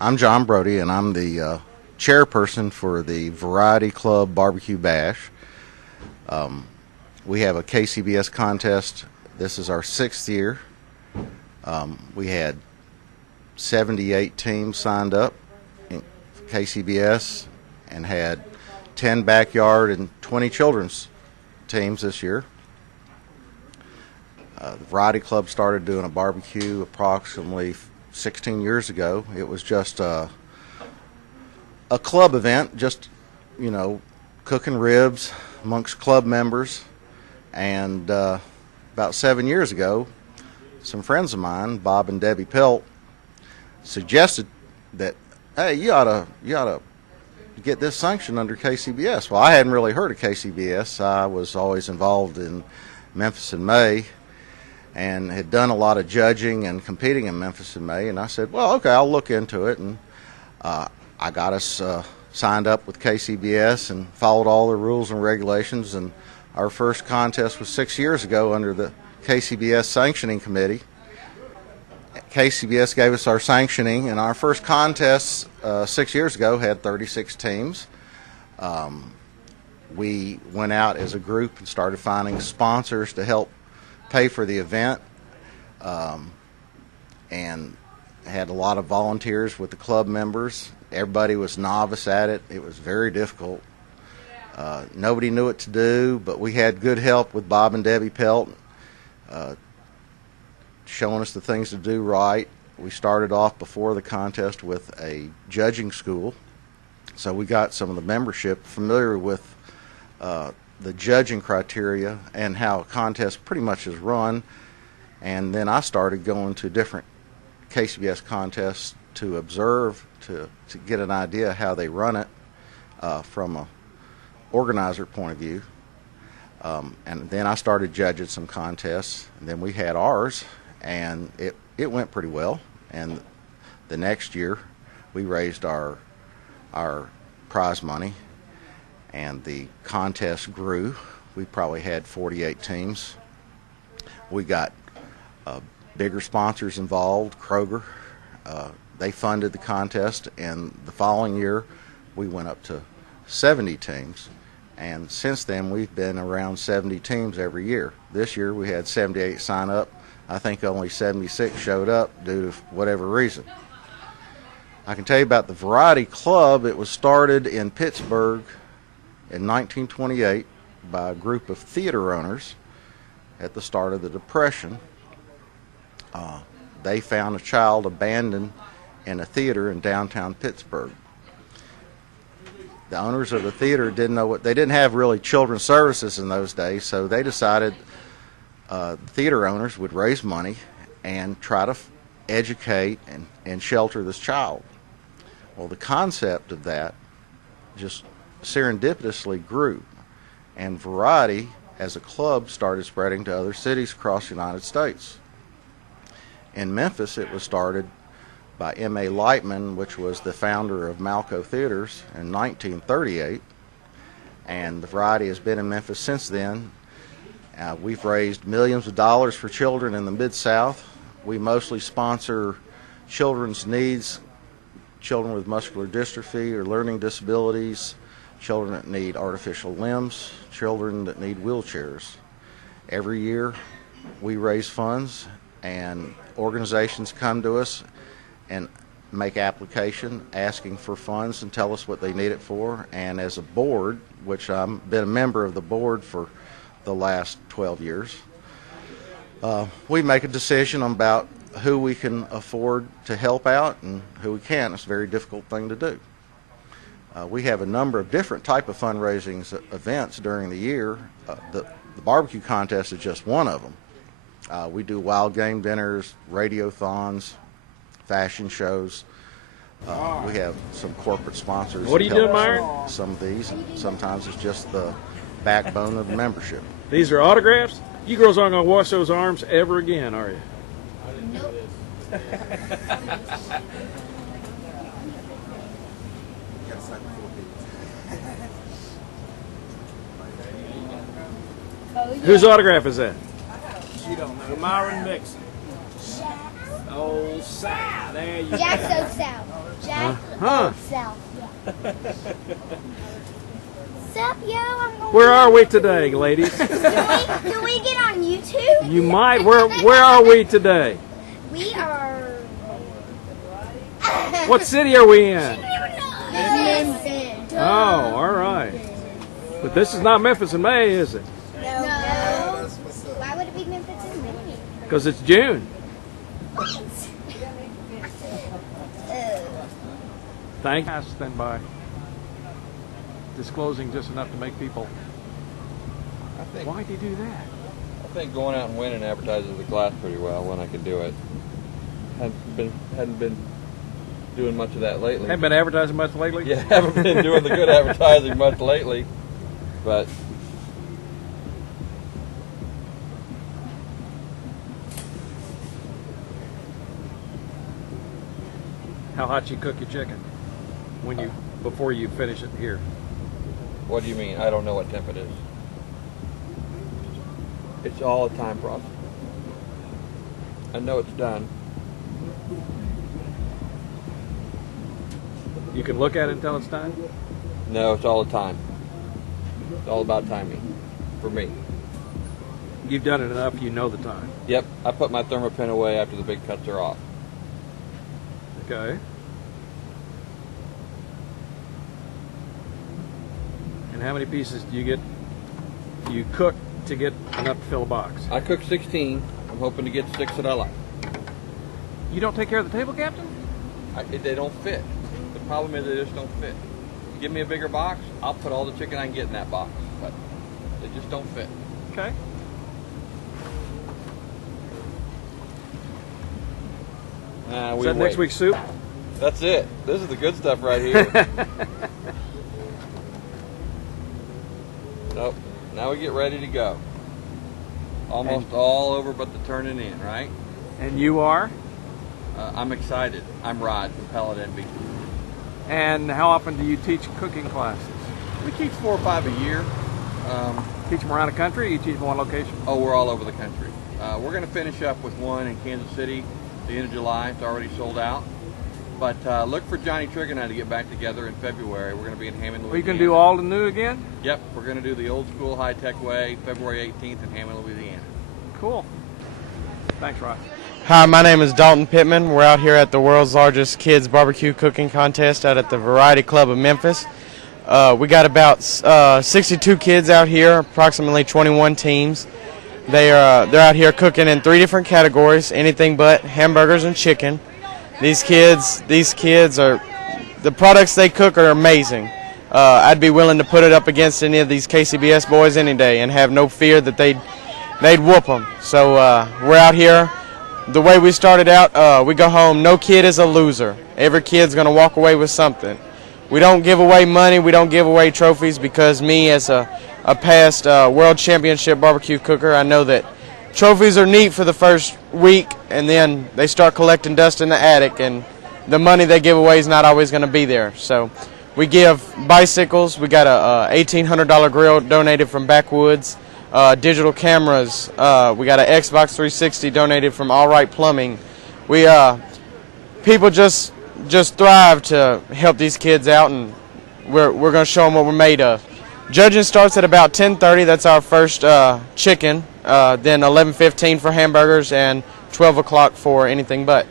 I'm John Brody, and I'm the chairperson for the Variety Club Barbecue Bash. We have a KCBS contest. This is our 6th year. We had 78 teams signed up in KCBS and had 10 backyard and 20 children's teams this year. The Variety Club started doing a barbecue approximately 16 years ago. It was just a club event, just, you know, cooking ribs amongst club members. And about 7 years ago, some friends of mine, Bob and Debbie Pelt, suggested that, hey, you ought to get this sanctioned under KCBS. Well, I hadn't really heard of KCBS. I was always involved in Memphis in May and had done a lot of judging and competing in Memphis in May. And I said, well, okay, I'll look into it. And I got us signed up with KCBS and followed all the rules and regulations. And our first contest was 6 years ago under the KCBS Sanctioning Committee. KCBS gave us our sanctioning, and our first contest 6 years ago had 36 teams. We went out as a group and started finding sponsors to help pay for the event, and had a lot of volunteers with the club members. Everybody was novice at it. It was very difficult. Nobody knew what to do, but we had good help with Bob and Debbie Pelt, showing us the things to do right. We started off before the contest with a judging school, so we got some of the membership familiar with the judging criteria and how a contest pretty much is run. And then I started going to different KCBS contests to observe, to get an idea how they run it from a organizer point of view. And then I started judging some contests, and then we had ours, and it went pretty well. And the next year we raised our prize money, and the contest grew. We probably had 48 teams. We got bigger sponsors involved. Kroger, they funded the contest, and the following year we went up to 70 teams. And since then we've been around 70 teams every year. This year we had 78 sign up. I think only 76 showed up due to whatever reason. I can tell you about the Variety Club. It was started in Pittsburgh in 1928 by a group of theater owners at the start of the Depression. They found a child abandoned in a theater in downtown Pittsburgh. The owners of the theater didn't know they didn't have really children's services in those days, so they decided theater owners would raise money and try to educate and shelter this child. Well, the concept of that just serendipitously grew, and Variety as a club started spreading to other cities across the United States. In Memphis, it was started by M.A. Lightman, which was the founder of Malco Theaters, in 1938, and the Variety has been in Memphis since then. We've raised millions of dollars for children in the Mid-South. We mostly sponsor children's needs, children with muscular dystrophy or learning disabilities, children that need artificial limbs, children that need wheelchairs. Every year we raise funds, and organizations come to us and make application asking for funds and tell us what they need it for. And as a board, which I've been a member of the board for the last 12 years, we make a decision about who we can afford to help out and who we can't. It's a very difficult thing to do. We have a number of different type of fundraising events during the year. The barbecue contest is just one of them. We do wild game dinners, radiothons, fashion shows. We have some corporate sponsors. What are you doing, Myron? Some of these, and sometimes it's just the backbone of the membership. These are autographs? You girls aren't going to wash those arms ever again, are you? Nope. Whose autograph is that? She don't know. Myron Mixon. Oh, South. There you Jack's go. so south. Jack Huh. south. Yeah. Sup, yo? I'm going. Where are we today, ladies? Do we get on YouTube? You might. Where are we today? We are. What city are we in? Memphis. Oh, all right. But this is not Memphis in May, is it? No. Why would it be Memphis in May? Because it's June. Thank you. Then by disclosing just enough to make people. Why do you do that? I think going out and winning advertises the class pretty well when I can do it. Hadn't been doing much of that lately. Haven't been advertising much lately? Yeah, haven't been doing the good advertising much lately, but How hot you cook your chicken before you finish it here? what do you mean? I don't know what temp it is. It's all a time process. I know it's done. You can look at it until it's done? No, it's all the time. It's all about timing for me. You've done it enough, you know the time. Yep, I put my thermopin away after the big cuts are off. Okay. And how many pieces do you cook to get enough to fill a box? I cook 16. I'm hoping to get 6 that I like. You don't take care of the table, Captain? They don't fit. The problem is they just don't fit. You give me a bigger box, I'll put all the chicken I can get in that box, but they just don't fit. Okay. Is that next week's soup? That's it. This is the good stuff right here. Nope. Now we get ready to go. Almost all over but the turning in, right? And you are? I'm excited. I'm Rod from Pellet Envy. And how often do you teach cooking classes? We teach 4 or 5 a year. Teach them around the country, or you teach them one location? Oh, we're all over the country. We're going to finish up with one in Kansas City the end of July. It's already sold out. But look for Johnny Trigger and I to get back together in February. We're going to be in Hammond, Louisiana. Are you going to do all the new again? Yep, we're going to do the old school high-tech way, February 18th in Hammond, Louisiana. Cool. Thanks, Rod. Hi, my name is Dalton Pittman. We're out here at the world's largest kids barbecue cooking contest out at the Variety Club of Memphis. We got about 62 kids out here, approximately 21 teams. They're out here cooking in 3 different categories, anything but hamburgers and chicken. These kids are, the products they cook are amazing. I'd be willing to put it up against any of these KCBS boys any day and have no fear that they'd whoop them. So we're out here. The way we started out, we go home, no kid is a loser. Every kid's going to walk away with something. We don't give away money, we don't give away trophies, because me as a past world championship barbecue cooker, I know that trophies are neat for the first week, and then they start collecting dust in the attic, and the money they give away is not always going to be there. So we give bicycles. We got a $1,800 grill donated from Backwoods, digital cameras. We got an Xbox 360 donated from All Right Plumbing. We people just thrive to help these kids out, and we're going to show them what we're made of. Judging starts at about 10:30. That's our first chicken. Then 11:15 for hamburgers and 12 o'clock for anything but.